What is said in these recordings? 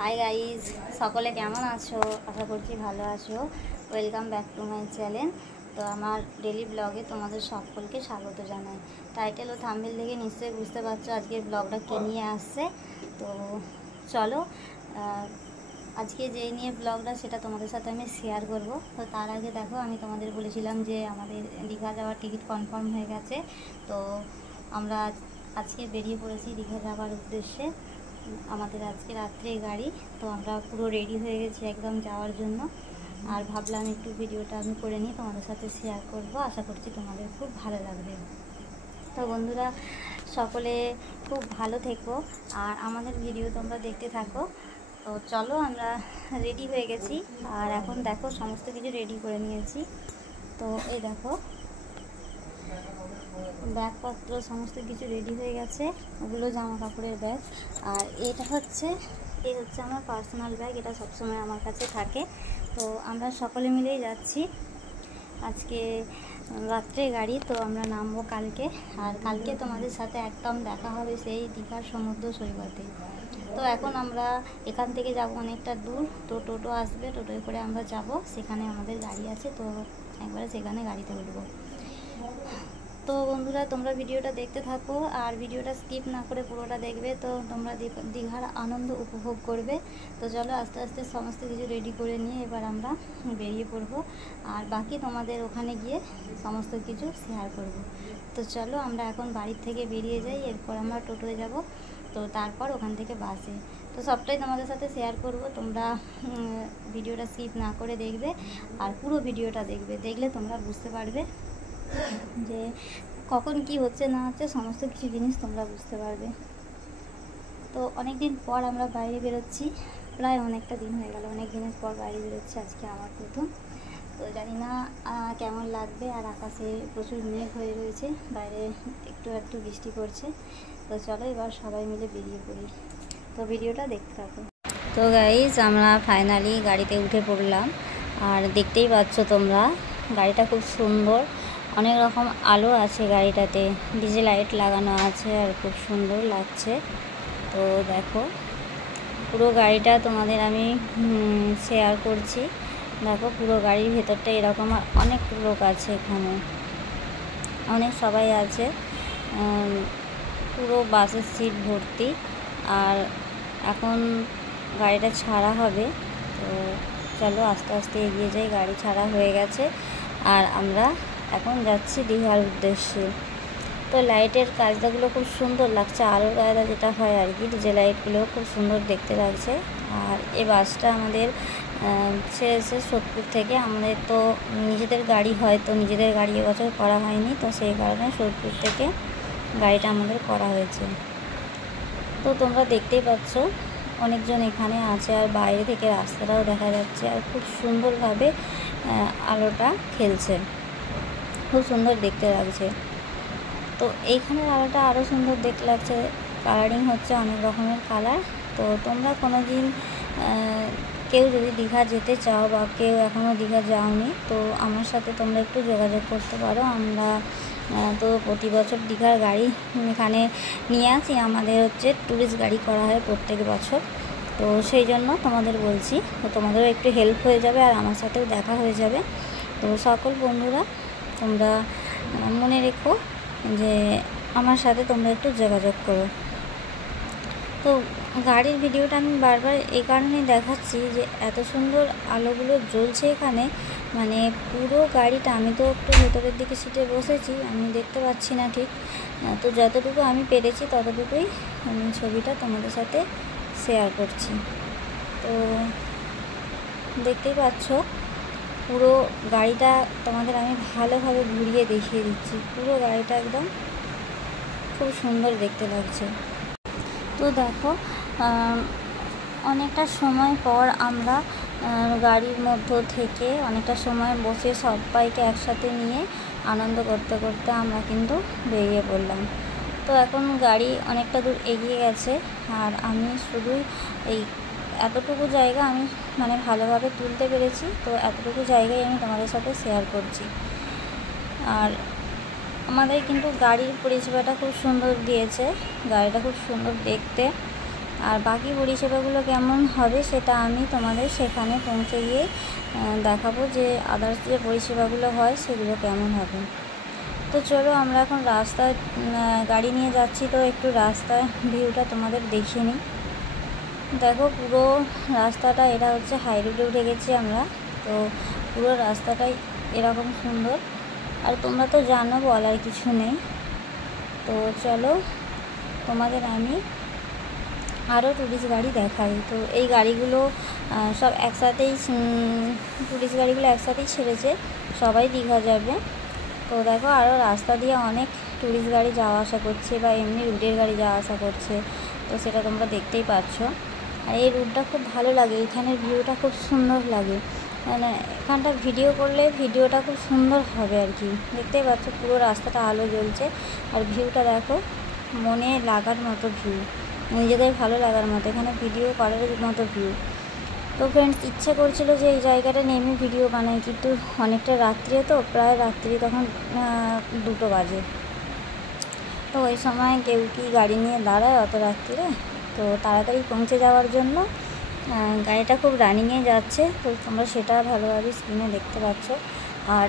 Hi guys, সকলে কেমন আছো? আশা করছি ভালো আছো। Welcome back to my channel. তো আমার ডেলি ব্লগে তোমাদের সকলকে স্বাগত জানাই। টাইটেল ও থাম্বনেল দেখে নিশ্চয়ই বুঝতে পারছো আজকের ব্লগটা কে নিয়ে আসছে। তো চলো, আজকে যে নিয়ে ব্লগটা সেটা তোমাদের সাথে আমি শেয়ার করব। তো তার আগে দেখো, আমি তোমাদের বলেছিলাম যে আমাদের দীঘা যাওয়ার টিকিট কনফার্ম হয়ে গেছে। তো আমরা আজকে বেরিয়ে পড়েছি দীঘা যাওয়ার উদ্দেশ্যে। আমাদের আজকে রাত্রে গাড়ি, তো আমরা পুরো রেডি হয়ে গেছি একদম যাওয়ার জন্য। আর ভাবলাম একটু ভিডিওটা আমি করে নিই, তোমাদের সাথে শেয়ার করব। আশা করছি তোমাদের খুব ভালো লাগবে। তো বন্ধুরা, সকলে খুব ভালো থেকো আর আমাদের ভিডিও তোমরা দেখতে থাকো। তো চলো, আমরা রেডি হয়ে গেছি আর এখন দেখো সমস্ত কিছু রেডি করে নিয়েছি। তো এই দেখো ব্যাগপত্র সমস্ত কিছু রেডি হয়ে গেছে, ওগুলো জামা কাপড়ের ব্যাগ। আর এটা হচ্ছে আমার পার্সোনাল ব্যাগ, এটা সবসময় আমার কাছে থাকে। তো আমরা সকলে মিলেই যাচ্ছি। আজকে রাত্রে গাড়ি, তো আমরা নামবো কালকে। আর কালকে তোমাদের সাথে একদম দেখা হবে সেই দীঘার সমুদ্র সৈকতে। তো এখন আমরা এখান থেকে যাব অনেকটা দূর, তো টোটো আসবে, টোটোয় করে আমরা যাব। সেখানে আমাদের গাড়ি আছে, তো একবারে সেখানে গাড়িতে উঠবো। তো বন্ধুরা, তোমরা ভিডিওটা দেখতে থাকো আর ভিডিওটা স্কিপ না করে পুরোটা দেখবে, তো তোমরা দীঘার আনন্দ উপভোগ করবে। তো চলো, আস্তে আস্তে সমস্ত কিছু রেডি করে নিয়ে এবার আমরা বেরিয়ে পড়বো। আর বাকি তোমাদের ওখানে গিয়ে সমস্ত কিছু শেয়ার করব। তো চলো, আমরা এখন বাড়ির থেকে বেরিয়ে যাই, এরপর আমরা টোটোয় যাব, তো তারপর ওখান থেকে বাসে। তো সবটাই তোমাদের সাথে শেয়ার করব। তোমরা ভিডিওটা স্কিপ না করে দেখবে আর পুরো ভিডিওটা দেখলে তোমরা বুঝতে পারবে যে কখন কি হচ্ছে না হচ্ছে, সমস্ত কিছু জিনিস তোমরা বুঝতে পারবে। তো অনেক দিন পর আমরা বাইরে বেরোচ্ছি, প্রায় অনেকটা দিন হয়ে গেল, অনেক দিনের পর বাইরে বেরোচ্ছি, আজকে আমার প্রথম। তো জানি না কেমন লাগবে। আর আকাশে প্রচুর মেঘ হয়ে রয়েছে, বাইরে একটু একটু বৃষ্টি পড়ছে। তো চলো, এবার সবাই মিলে বেরিয়ে পড়ি। তো ভিডিওটা দেখতে থাকো। তো গাইজ, আমরা ফাইনালি গাড়িতে উঠে পড়লাম। আর দেখতেই পাচ্ছ তোমরা, গাড়িটা খুব সুন্দর, অনেক রকম আলো আছে গাড়িটাতে, ডিজে লাইট লাগানো আছে আর খুব সুন্দর লাগছে। তো দেখো, পুরো গাড়িটা তোমাদের আমি শেয়ার করছি। দেখো পুরো গাড়ির ভেতরটা এরকম, অনেক লোক আছে এখানে, অনেক সবাই আছে, পুরো বাসের সিট ভর্তি। আর এখন গাড়িটা ছাড়া হবে, তো চলো আস্তে আস্তে এগিয়ে যাই। গাড়ি ছাড়া হয়ে গেছে আর আমরা এখন যাচ্ছি দীঘার উদ্দেশ্যে। তো লাইটের কাজটাগুলো খুব সুন্দর লাগছে, আলোর কায়দা যেটা হয় আর কি, ডিজে লাইটগুলো খুব সুন্দর দেখতে লাগছে। আর এই বাসটা আমাদের ছেড়েছে সোদপুর থেকে। আমাদের তো নিজেদের গাড়ি হয়, তো নিজেদের গাড়ি এবছর করা হয়নি, তো সেই কারণে সোদপুর থেকে গাড়িটা আমাদের করা হয়েছে। তো তোমরা দেখতেই পাচ্ছ অনেকজন এখানে আছে আর বাইরে থেকে রাস্তাটাও দেখা যাচ্ছে আর খুব সুন্দরভাবে আলোটা খেলছে, খুব সুন্দর দেখতে লাগছে। তো এইখানের আলোটা আরও সুন্দর দেখতে লাগছে, কালারিং হচ্ছে অনেক রকমের কালার। তো তোমরা কোনো দিন কেউ যদি দীঘা যেতে চাও বা কেউ এখনও দীঘা যাওনি, তো আমার সাথে তোমরা একটু যোগাযোগ করতে পারো। আমরা তো প্রতি বছর দীঘার গাড়ি এখানে নিয়ে আসি, আমাদের হচ্ছে ট্যুরিস্ট গাড়ি করা হয় প্রত্যেক বছর। তো সেই জন্য তোমাদের বলছি, তো তোমাদেরও একটু হেল্প হয়ে যাবে আর আমার সাথেও দেখা হয়ে যাবে। তো সকল বন্ধুরা, তোমরা মনে রেখো যে আমার সাথে তোমরা একটু যোগাযোগ করো। তো গাড়ির ভিডিওটা আমি বারবার এই কারণেই দেখাচ্ছি যে এত সুন্দর আলোগুলো জ্বলছে এখানে, মানে পুরো গাড়িটা। আমি তো একটু ভেতরের দিকে সিটে বসেছি, আমি দেখতে পাচ্ছি না ঠিক, তো যতটুকু আমি পেরেছি ততটুকুই আমি ছবিটা তোমাদের সাথে শেয়ার করছি। তো দেখতেই পাচ্ছ পুরো গাড়িটা তোমাদের আমি ভালোভাবে ঘুরিয়ে দেখিয়ে দিচ্ছি। পুরো গাড়িটা একদম খুব সুন্দর দেখতে লাগছে। তো দেখো, অনেকটা সময় পর আমরা গাড়ির মধ্য থেকে অনেকটা সময় বসে সবাইকে একসাথে নিয়ে আনন্দ করতে করতে আমরা কিন্তু বেরিয়ে পড়লাম। তো এখন গাড়ি অনেকটা দূর এগিয়ে গেছে আর আমি শুধুই এই এতটুকু জায়গা আমি মানে ভালোভাবে তুলতে পেরেছি, তো এতটুকু জায়গায় আমি তোমাদের সাথে শেয়ার করছি। আর আমাদের কিন্তু গাড়ির পরিষেবাটা খুব সুন্দর দিয়েছে, গাড়িটা খুব সুন্দর দেখতে। আর বাকি পরিষেবাগুলো কেমন হবে সেটা আমি তোমাদের সেখানে পৌঁছে গিয়ে দেখাবো, যে আদার্স যে পরিষেবাগুলো হয় সেগুলো কেমন হবে। তো চলো আমরা এখন রাস্তায় গাড়ি নিয়ে যাচ্ছি, তো একটু রাস্তার ভিউটা তোমাদের দেখিয়ে নিই। দেখো পুরো রাস্তাটা, এটা হচ্ছে হাই রোডে উঠে গেছি আমরা। তো পুরো রাস্তাটাই এরকম সুন্দর, আর তোমরা তো জানো, বলার কিছু নেই। তো চলো তোমাদের আমি আরও টুরিস্ট গাড়ি দেখাই। তো এই গাড়িগুলো সব একসাথেই, টুরিস্ট গাড়িগুলো একসাথেই ছেড়েছে, সবাই দীঘা যাবে। তো দেখো আরও রাস্তা দিয়ে অনেক টুরিস্ট গাড়ি যাওয়া আসা করছে, বা এমনি রুটের গাড়ি যাওয়া আসা করছে, তো সেটা তোমরা দেখতেই পাচ্ছ। আর এই রুটটা খুব ভালো লাগে, এখানের ভিউটা খুব সুন্দর লাগে, মানে এখানটা ভিডিও করলে ভিডিওটা খুব সুন্দর হবে আর কি। দেখতেই পাচ্ছ পুরো রাস্তাটা আলো জ্বলছে, আর ভিউটা দেখো মনে লাগার মতো ভিউ, নিজেদের ভালো লাগার মতো, এখানে ভিডিও করার মতো ভিউ। তো ফ্রেন্ডস ইচ্ছে করছিল যে এই জায়গাটা নেমে ভিডিও বানাই, কিন্তু অনেকটা রাত্রে, তো প্রায় রাত্রি তখন 2টো বাজে। তো ওই সময় কেউ কি গাড়ি নিয়ে দাঁড়ায় অত রাত্রিরে? তো তাড়াতাড়ি পৌঁছে যাওয়ার জন্য গাড়িটা খুব রানিংয়ে যাচ্ছে, তো তোমরা সেটা ভালোভাবে স্ক্রিনে দেখতে পাচ্ছ। আর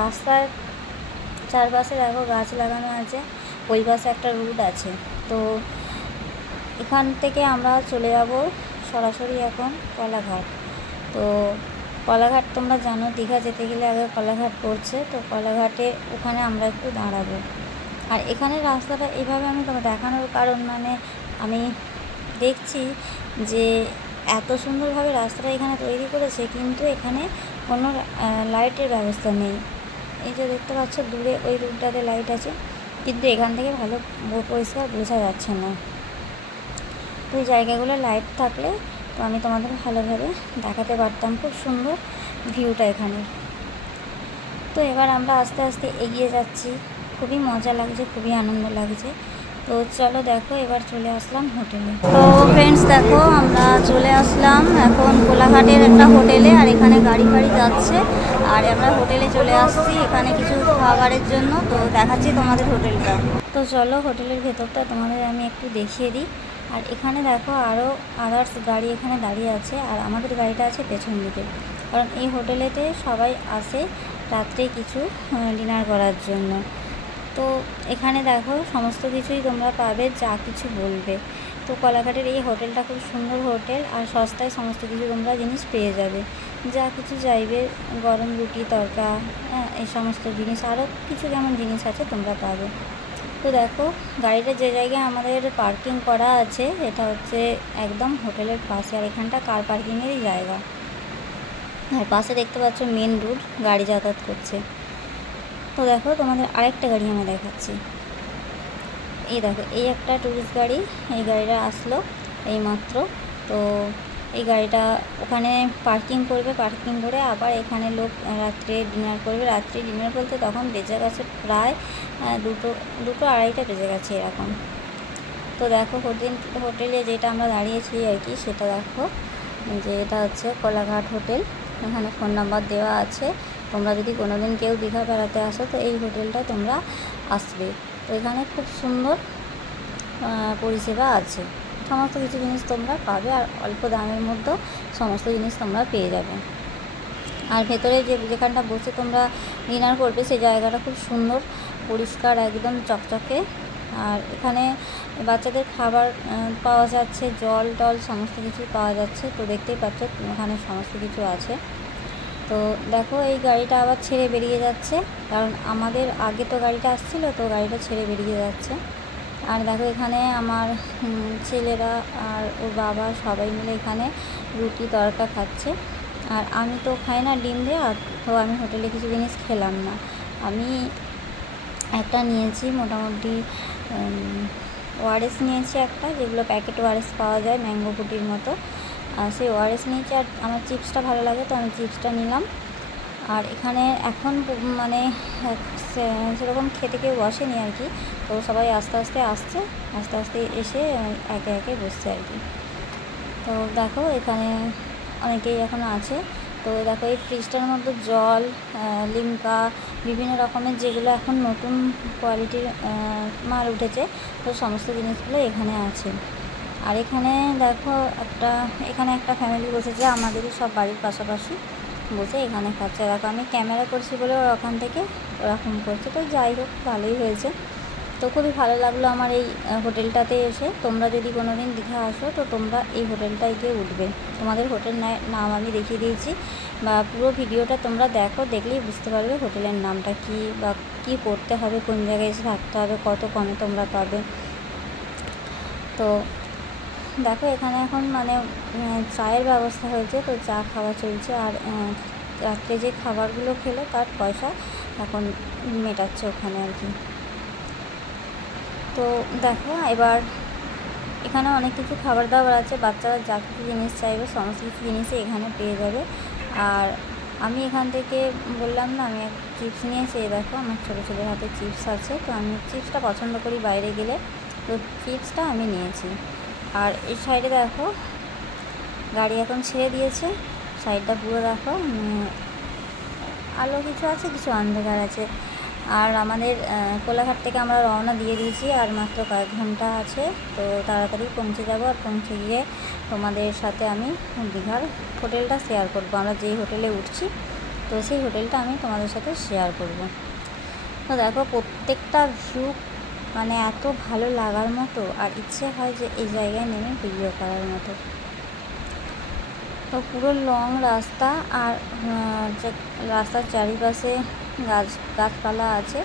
রাস্তার চারপাশে দেখো গাছ লাগানো আছে, ওই পাশে একটা রুট আছে। তো এখান থেকে আমরা চলে যাব সরাসরি এখন কলাঘাট। তো কলাঘাট তোমরা জানো, দীঘা যেতে গেলে আগে কলাঘাট পড়ছে, তো কলাঘাটে ওখানে আমরা একটু দাঁড়াবো। আর এখানে রাস্তাটা এইভাবে আমি তোমাকে দেখানোর কারণ, মানে আমি দেখছি যে এত সুন্দরভাবে রাস্তাটা এখানে তৈরি করেছে, কিন্তু এখানে কোনো লাইটের ব্যবস্থা নেই। এই যে দেখতে পাচ্ছ দূরে ওই রুটটাতে লাইট আছে, কিন্তু এখান থেকে ভালো পরিষ্কার বোঝা যাচ্ছে না। তো এই জায়গাগুলো লাইট থাকলে তো আমি তোমাদের ভালোভাবে দেখাতে পারতাম, খুব সুন্দর ভিউটা এখানে। তো এবার আমরা আস্তে আস্তে এগিয়ে যাচ্ছি, খুবই মজা লাগছে, খুবই আনন্দ লাগছে। তো চলো দেখো এবার চলে আসলাম হোটেলে। তো ফ্রেন্ডস দেখো আমরা চলে আসলাম এখন কোলাঘাটের একটা হোটেলে, আর এখানে গাড়ি ফাড়ি যাচ্ছে, আর আমরা হোটেলে চলে আসছি এখানে কিছু খাবারের জন্য। তো দেখাচ্ছি তোমাদের হোটেলটা। তো চলো হোটেলের ভেতরটা তোমাদের আমি একটু দেখিয়ে দিই। আর এখানে দেখো আরও আদার্স গাড়ি এখানে দাঁড়িয়ে আছে, আর আমাদের গাড়িটা আছে পেছন দিকে, কারণ এই হোটেলেতে সবাই আসে রাত্রে কিছু ডিনার করার জন্য। তো এখানে দেখো সমস্ত কিছুই তোমরা পাবে, যা কিছু বলবে। তো কোলাঘাটের এই হোটেলটা খুব সুন্দর হোটেল, আর সস্তায় সমস্ত কিছু তোমরা জিনিস পেয়ে যাবে, যা কিছু চাইবে, গরম রুটি তড়কা, এই সমস্ত জিনিস, আরও কিছু কেমন জিনিস আছে তোমরা পাবে। তো দেখো গাড়িটা যে জায়গায় আমাদের পার্কিং করা আছে, এটা হচ্ছে একদম হোটেলের পাশে, আর এখানটা কার পার্কিংয়েরই জায়গা। আর পাশে দেখতে পাচ্ছ মেন রোড, গাড়ি যাতায়াত করছে। তো দেখো তোমাদের আরেকটা গাড়ি আমি দেখাচ্ছি। এই দেখো এই একটা টুরিস্ট গাড়ি, এই গাড়িটা আসলো এইমাত্র। তো এই গাড়িটা ওখানে পার্কিং করবে, পার্কিং করে আবার এখানে লোক রাত্রে ডিনার করবে। রাত্রে ডিনার বলতে তখন বেজে গেছে প্রায় দুটো আড়াইটা বেজে গেছে এরকম। তো দেখো হোটেলে যেটা আমরা দাঁড়িয়েছি আর কি, সেটা দেখো যে এটা হচ্ছে কোলাঘাট হোটেল, এখানে ফোন নাম্বার দেওয়া আছে। তোমরা যদি কোনো দিন কেউ দীঘা বেড়াতে আসো তো এই হোটেলটা তোমরা আসবে। তো এখানে খুব সুন্দর পরিষেবা আছে, সমস্ত কিছু জিনিস তোমরা পাবে, আর অল্প দামের মধ্যেও সমস্ত জিনিস তোমরা পেয়ে যাবে। আর ভেতরে যেখানটা বসে তোমরা ডিনার করবে সেই জায়গাটা খুব সুন্দর, পরিষ্কার, একদম চকচকে। আর এখানে বাচ্চাদের খাবার পাওয়া যাচ্ছে, জল টল সমস্ত কিছু পাওয়া যাচ্ছে। তো দেখতেই পাচ্ছ এখানে সমস্ত কিছু আছে। তো দেখো এই গাড়িটা আবার ছেড়ে বেরিয়ে যাচ্ছে, কারণ আমাদের আগে তো গাড়িটা আসছিলো, তো গাড়িটা ছেড়ে বেরিয়ে যাচ্ছে। আর দেখো এখানে আমার ছেলেরা আর ওর বাবা সবাই মিলে এখানে রুটি তড়কা খাচ্ছে। আর আমি তো খাই না ডিম দেওয়া, তো আমি হোটেলে কিছু জিনিস খেলাম না। আমি একটা নিয়েছি মোটামুটি ওআরএস নিয়েছি একটা, যেগুলো প্যাকেট ওআরএস পাওয়া যায় ম্যাঙ্গো ফুটির মতো, সেই ওআরএস নিয়েছি। আর আমার চিপসটা ভালো লাগে, তো আমি চিপসটা নিলাম। আর এখানে এখন মানে সেরকম খেতে কেউ বসেনি আর কি, তো সবাই আস্তে আস্তে আসছে, আস্তে আস্তে এসে একে একে বসছে আর কি। তো দেখো এখানে অনেকেই এখনও আছে। তো দেখো এই ফ্রিজটার মধ্যে জল, লিমকা, বিভিন্ন রকমের যেগুলো এখন নতুন কোয়ালিটির মাল উঠেছে, তো সমস্ত জিনিসগুলো এখানে আছে। আর এখানে দেখো এখানে একটা ফ্যামিলি বসেছে, আমাদেরই সব বাড়ির পাশাপাশি বসে এখানে খাচ্ছে। দেখো আমি ক্যামেরা করছি বলে ওরা ওখান থেকে ওরকম করছে, তো যাই হোক ভালোই হয়েছে। তো খুবই ভালো লাগলো আমার এই হোটেলটাতে এসে। তোমরা যদি কোনো দিন দীঘা আসো তো তোমরা এই হোটেলটায় গিয়ে উঠবে। তোমাদের হোটেল নাম আমি দেখিয়ে দিয়েছি, বা পুরো ভিডিওটা তোমরা দেখো, দেখলেই বুঝতে পারবে হোটেলের নামটা কী, বা কী করতে হবে, কোন জায়গায় এসে থাকতে হবে, কত কমে তোমরা পাবে। তো দেখো এখানে এখন মানে চায়ের ব্যবস্থা হয়েছে, তো চা খাওয়া চলছে। আর রাত্রে যে খাবারগুলো খেলো তার পয়সা এখন মেটাচ্ছে ওখানে আর কি। তো দেখো এবার এখানে অনেক কিছু খাবার দাবার আছে, বাচ্চারা যা কিছু জিনিস চাইবে সমস্ত কিছু জিনিসই এখানে পেয়ে যাবে। আর আমি এখান থেকে বললাম না আমি এক চিপস নিয়েছি, দেখো আমার ছোটো ছোটোর হাতে চিপস আছে, তো আমি চিপসটা পছন্দ করি বাইরে গেলে, তো চিপসটা আমি নিয়েছি। আর এই সাইডে দেখো গাড়ি এখন ছেড়ে দিয়েছে, সাইডটা পুরো দেখো আলো কিছু আছে, কিছু অন্ধকার আছে। আর আমাদের কোলাঘাট থেকে আমরা রওনা দিয়ে দিয়েছি, আর মাত্র কয়েক ঘন্টা আছে, তো তাড়াতাড়ি পৌঁছে যাব। আর পৌঁছে গিয়ে তোমাদের সাথে আমি দীঘার হোটেলটা শেয়ার করব, আমরা যেই হোটেলে উঠছি তো সেই হোটেলটা আমি তোমাদের সাথে শেয়ার করব। তো দেখো প্রত্যেকটা ভিউ মানে এত ভালো লাগার মতো, আর ইচ্ছে হয় যে এই জায়গায় নেমে ভিডিও করার মতো। তো পুরো লং রাস্তা, আর রাস্তার চারিপাশে গাছপালা আছে,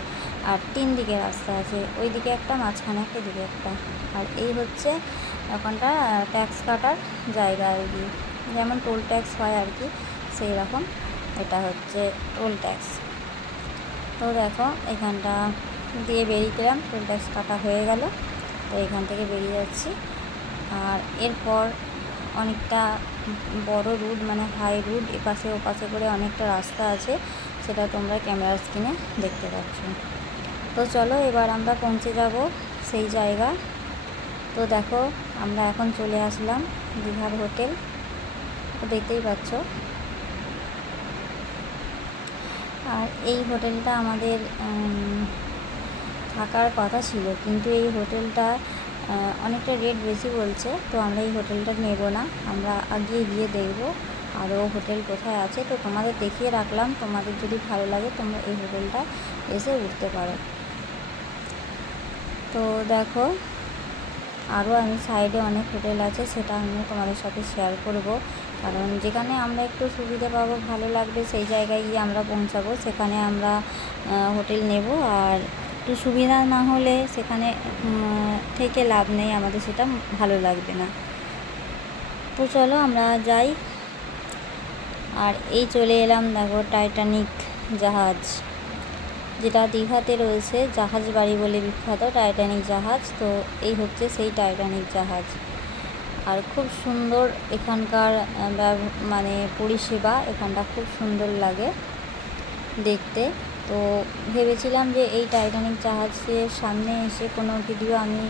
আর 3 দিকে রাস্তা আছে, ওই দিকে একটা, মাঝখানে একটা, দিকে একটা। আর এই হচ্ছে ওখানটা ট্যাক্স কাটার জায়গা আর কি, যেমন টোল ট্যাক্স হয় আর কি, সেই রকম এটা হচ্ছে টোল ট্যাক্স। তো দেখো এখানটা দিয়ে বেরিয়ে গেলাম, টোল ট্যাক্স কাটা হয়ে গেল, তো এখান থেকে বেরিয়ে যাচ্ছি। আর এরপর অনেকটা বড় রুট, মানে হাই রুট, এপাশে ওপাশে করে অনেকটা রাস্তা আছে, সেটা তোমরা ক্যামেরার স্ক্রিনে দেখতে পাচ্ছ। তো চলো এবার আমরা পৌঁছে যাব সেই জায়গা। তো দেখো আমরা এখন চলে আসলাম দীঘার হোটেল, তো দেখতেই পাচ্ছ। আর এই হোটেলটা আমাদের থাকার কথা ছিল, কিন্তু এই হোটেলটা অনেকটা রেট বেশি বলছে, তো আমরা এই হোটেলটা নেব না, আমরা আগে গিয়ে দেখব আরও হোটেল কোথায় আছে। তো তোমাদের দেখিয়ে রাখলাম, তোমাদের যদি ভালো লাগে তোমরা এই হোটেলটা এসে উঠতে পারো। তো দেখো আরও আমি সাইডে অনেক হোটেল আছে, সেটা আমিও তোমাদের সাথে শেয়ার করব, কারণ যেখানে আমরা একটু সুবিধা পাবো, ভালো লাগবে, সেই জায়গায় গিয়ে আমরা পৌঁছাবো, সেখানে আমরা হোটেল নেব। আর একটু সুবিধা না হলে সেখানে থেকে লাভ নেই, আমাদের সেটা ভালো লাগবে না। তো চলো আমরা যাই। আর এই চলে এলাম দেখো টাইটানিক জাহাজ, যেটা দীঘাতে রয়েছে, জাহাজ বাড়ি বলে বিখ্যাত টাইটানিক জাহাজ। তো এই হচ্ছে সেই টাইটানিক জাহাজ। আর খুব সুন্দর এখানকার মানে পরিষেবা, এখানটা খুব সুন্দর লাগে দেখতে। তো ভেবেছিলাম যে এই টাইটানিক জাহাজের সামনে এসে কোনো ভিডিও আমি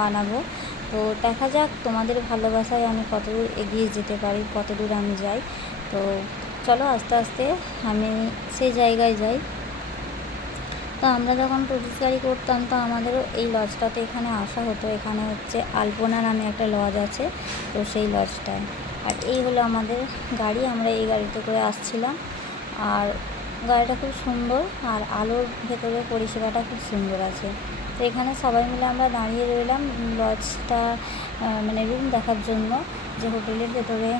বানাবো, তো দেখা যাক তোমাদের ভালোবাসায় আমি কতদূর এগিয়ে যেতে পারি, কতদূর আমি যাই। তো চলো আস্তে আস্তে আমি সেই জায়গায় যাই। তো আমরা যখন টুরিস্ট গাড়ি করতাম, তো আমাদেরও এই লজটাতে এখানে আসা হতো। এখানে হচ্ছে আলপনা নামে একটা লজ আছে, তো সেই লজটায়। আর এই হলো আমাদের গাড়ি, আমরা এই গাড়িতে করে আসছিলাম। আর গাড়িটা খুব সুন্দর, আর আলোর ভেতরে পরিষেবাটা খুব সুন্দর আছে। তো এখানে সবাই মিলে আমরা দাঁড়িয়ে রইলাম লজটা মানে রুম দেখার জন্য, যে হোটেলের ভেতরে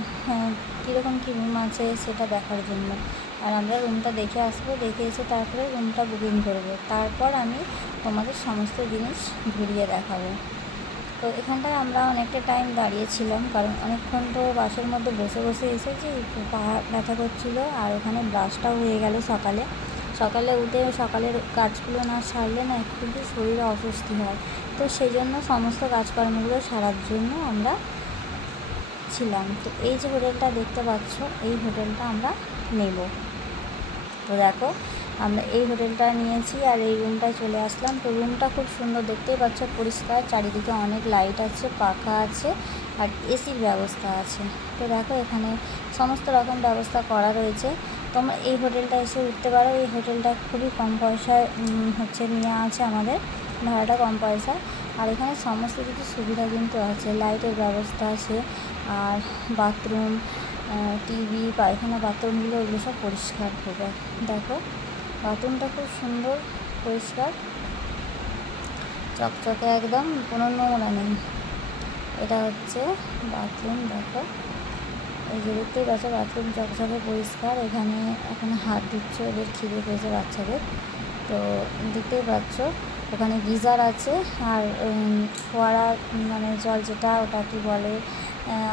কীরকম কী রুম আছে সেটা দেখার জন্য। আর আমরা রুমটা দেখে আসবো, দেখে এসে তারপরে রুমটা বুকিং করব, তারপর আমি তোমাদের সমস্ত জিনিস ঘুরিয়ে দেখাবো। তো এখানটায় আমরা অনেকটা টাইম দাঁড়িয়েছিলাম, কারণ অনেকক্ষণ তো বাসের মধ্যে বসে বসে এসেছি, পা ব্যথা করছিলো। আর ওখানে ব্রাশটাও হয়ে গেল সকালে উঠে সকালের কাজগুলো না সারলে না খুবই শরীরে অস্বস্তি হয়। তো সেই জন্য সমস্ত কাজকর্মগুলো সারার জন্য আমরা ছিলাম। তো এই যে হোটেলটা দেখতে পাচ্ছ, এই হোটেলটা আমরা নেব। তো দেখো আমরা এই হোটেলটা নিয়েছি, আর এই রুমটায় চলে আসলাম। তো রুমটা খুব সুন্দর, দেখতেই পাচ্ছ, পরিষ্কার, চারিদিকে অনেক লাইট আছে, পাখা আছে, আর এসির ব্যবস্থা আছে। তো দেখো এখানে সমস্ত রকম ব্যবস্থা করা রয়েছে, তোমরা এই হোটেলটা এসে উঠতে পারো। এই হোটেলটা খুবই কম পয়সায় হচ্ছে নিয়ে আছে, আমাদের ভাড়াটা কম পয়সা। আর এখানে সমস্ত কিছু সুবিধা কিন্তু আছে, লাইটের ব্যবস্থা আছে, আর বাথরুম, টিভি, পায়খানা, বাথরুমগুলো ওগুলো সব পরিষ্কার হবে। দেখো বাথরুমটা খুব সুন্দর পরিষ্কার চকচকে, একদম কোনো নোংরা নেই। এটা হচ্ছে বাথরুম। দেখো এই যে দেখতেই পাচ্ছ বাথরুম চকচকে পরিষ্কার। এখানে হাত ধুচ্ছে, ওদের খিদে পেয়েছে বাচ্চাদের, তো দেখতেই পাচ্ছ। ওখানে গিজার আছে, আর ফোয়ারা মানে জল যেটা ওটা কি বলে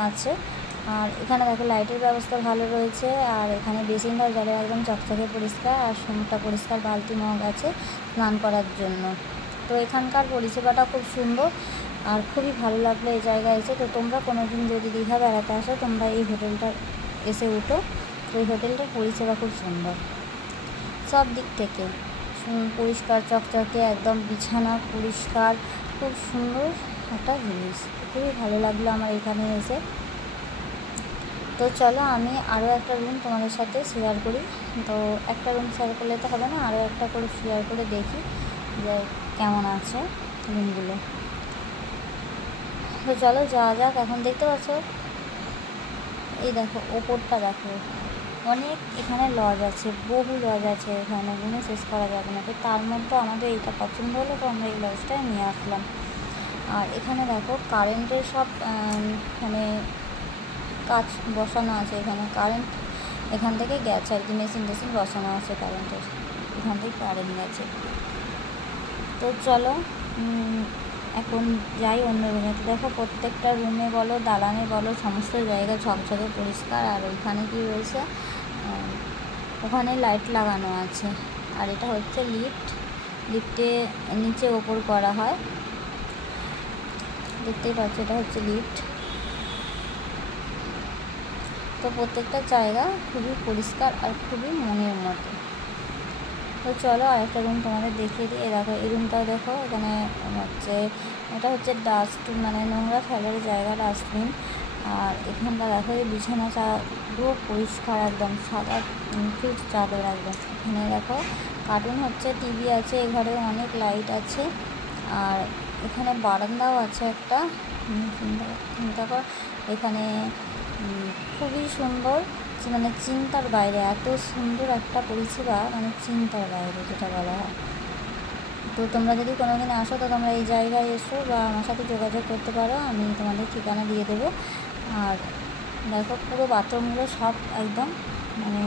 আছে। আর এখানে দেখো লাইটের ব্যবস্থা ভালো রয়েছে, আর এখানে বেসিনটা জলে একদম চকচকে পরিষ্কার, আর সমুদ্রটা পরিষ্কার, বালতি মগ আছে স্নান করার জন্য। তো এখানকার পরিষেবাটা খুব সুন্দর, আর খুবই ভালো লাগলো এই জায়গায় এসে। তো তোমরা কোনো দিন যদি দীঘা বেড়াতে আসো, তোমরা এই হোটেলটা এসে উঠো। তো এই হোটেলটার পরিষেবা খুব সুন্দর, সব দিক থেকে পরিষ্কার চকচকে, একদম বিছানা পরিষ্কার, খুব সুন্দর একটা জিনিস। খুবই ভালো লাগলো আমার এখানে এসে। তো চলো আমি আরও একটা রুম তোমাদের সাথে শেয়ার করি। তো একটা রুম শেয়ার করলে তো হবে না, আরও একটা করে শেয়ার করে দেখি যে কেমন আছে রুমগুলো। তো চলো যাওয়া যাক। এখন দেখতে পাচ্ছ এই দেখো ওপরটা দেখো, অনেক এখানে লজ আছে, বহু লজ আছে এখানে, গুনে শেষ করা যাবে না। তো তার মধ্যে আমাদের এইটা পছন্দ হলো, তো আমরা এই লজটায় নিয়ে আসলাম। আর এখানে দেখো কারেন্টের সব মানে কাজ বসানো আছে। এখানে কারেন্ট এখান থেকে গেছে আর কি, মেশিন বসানো আছে কারেন্টের, এখান থেকে কারেন্ট গেছে। তো চলো এখন যাই অন্য রুমে। তো দেখো প্রত্যেকটা রুমে বলো, দালানে বলো, সমস্ত জায়গা ঝকঝকে পরিষ্কার। আর ওইখানে কি রয়েছে, ওখানে লাইট লাগানো আছে। আর এটা হচ্ছে লিফটে নিচে ওপর করা হয়, দেখতেই পাচ্ছ এটা হচ্ছে লিফট। তো প্রত্যেকটা জায়গা খুবই পরিষ্কার আর খুবই মনের মতো। তো চলো আরেকটা রুম তোমাদের দেখিয়ে দিই। দেখো এই রুমটাও দেখো, এখানে হচ্ছে এটা হচ্ছে ডাস্ট মানে নোংরা ফেলার জায়গা, ডাস্টবিন। আর এখানটা দেখো এই বিছানা পুরো পরিষ্কার, একদম সাদা ফিট চাদর একদম। এখানে দেখো কার্টুন হচ্ছে, টিভি আছে, এই ঘরে অনেক লাইট আছে। আর এখানে বারান্দাও আছে একটা, দেখো এখানে খুবই সুন্দর, মানে চিন্তার বাইরে, এত সুন্দর একটা পরিষেবা, মানে চিন্তার বাইরে যেটা বলা হয়। তো তোমরা যদি কোনো দিন আসো, তো তোমরা এই জায়গায় এসো বা আমার সাথে যোগাযোগ করতে পারো, আমি তোমাদের ঠিকানা দিয়ে দেবো। আর দেখো পুরো বাথরুমগুলো সব একদম মানে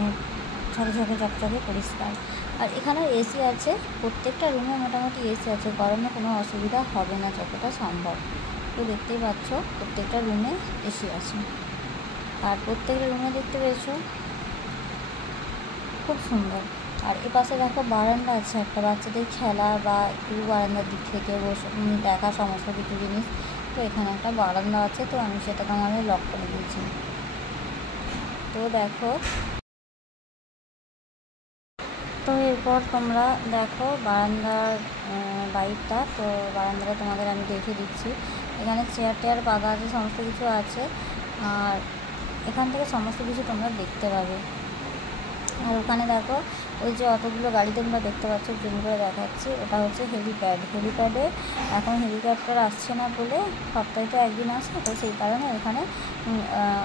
ঝকঝকে চকচকে পরিষ্কার। আর এখানে এসি আছে, প্রত্যেকটা রুমে মোটামুটি এসি আছে, গরমে কোনো অসুবিধা হবে না যতটা সম্ভব। তো দেখতেই পাচ্ছ প্রত্যেকটা রুমে এসি আছে। আর প্রত্যেকটা রুমে দেখতে পেয়েছো খুব সুন্দর। আর এপাশে দেখো বারান্দা আছে একটা, বাচ্চাদের খেলা বা একটু বারান্দার দিক থেকে বসে দেখা সমস্ত কিছু জিনিস। তো এখানে একটা বারান্দা আছে, তো আমি সেটা তোমাদের লক করে দিয়েছি। তো দেখো, তো এরপর তোমরা দেখো বারান্দার বাইকটা, তো বারান্দাটা তোমাদের আমি দেখে দিচ্ছি। এখানে চেয়ার টেয়ার পাতা আছে, সমস্ত কিছু আছে। আর এখান থেকে সমস্ত কিছু তোমরা দেখতে পাবে। আর ওখানে দেখো ওই যে অতগুলো গাড়ি তোমরা দেখতে পাচ্ছ, জুম করে দেখাচ্ছি, ওটা হচ্ছে হেলিপ্যাডে এখন হেলিকপ্টার আসছে না বলে, সপ্তাহে একদিন আসে, তো সেই কারণে ওখানে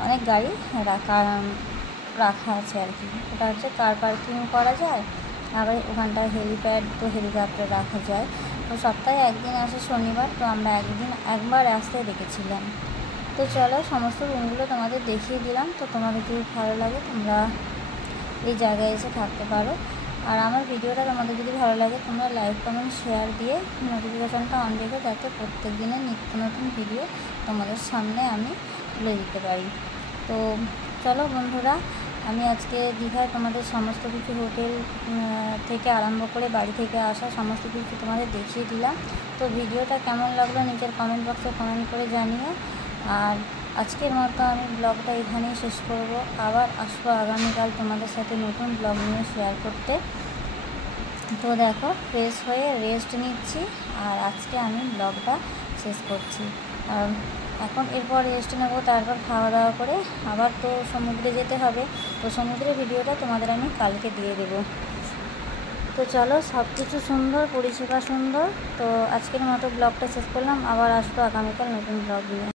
অনেক গাড়ি রাখা আছে আর কি। ওটা হচ্ছে কার পার্কিং করা যায়, আবার ওখানটায় হেলিপ্যাড, তো হেলিকপ্টার রাখা যায়। তো সপ্তাহে একদিন আসে শনিবার, তো আমরা একবার আসতে দেখেছিলাম। তো চলো সমস্ত রুমগুলো তোমাদের দেখিয়ে দিলাম। তো তোমাদের যদি ভালো লাগে তোমরা এই জায়গায় এসে থাকতে পারো। আর আমার ভিডিওটা তোমাদের যদি ভালো লাগে, তোমরা লাইক কমেন্ট শেয়ার দিয়ে নোটিফিকেশানটা অন রেখে, যাতে প্রত্যেক দিনের নিত্য নতুন ভিডিও তোমাদের সামনে আমি তুলে দিতে পারি। তো চলো বন্ধুরা, আমি আজকে দীঘায় তোমাদের সমস্ত কিছু হোটেল থেকে আরম্ভ করে বাড়ি থেকে আসা সমস্ত কিছু তোমাদের দেখিয়ে দিলাম। তো ভিডিওটা কেমন লাগলো নিজের কমেন্ট বক্সে কমেন্ট করে জানিও। আর আজকের মতো আমি ব্লগটা এখানেই শেষ করব। আবার আসবো আগামীকাল তোমাদের সাথে নতুন ব্লগ নিয়ে শেয়ার করতে। তো দেখো ফ্রেশ হয়ে রেস্ট নিচ্ছি, আর আজকে আমি ব্লগটা শেষ করছি। এখন এরপর রেস্ট নেবো, তারপর খাওয়া দাওয়া করে আবার তো সমুদ্রে যেতে হবে। তো সমুদ্রের ভিডিওটা তোমাদের আমি কালকে দিয়ে দেবো। তো তো চলো, সব কিছু সুন্দর, পরিষেবা সুন্দর। তো আজকের মতো ব্লগটা শেষ করলাম, আবার আসবো আগামীকাল নতুন ব্লগ নিয়ে।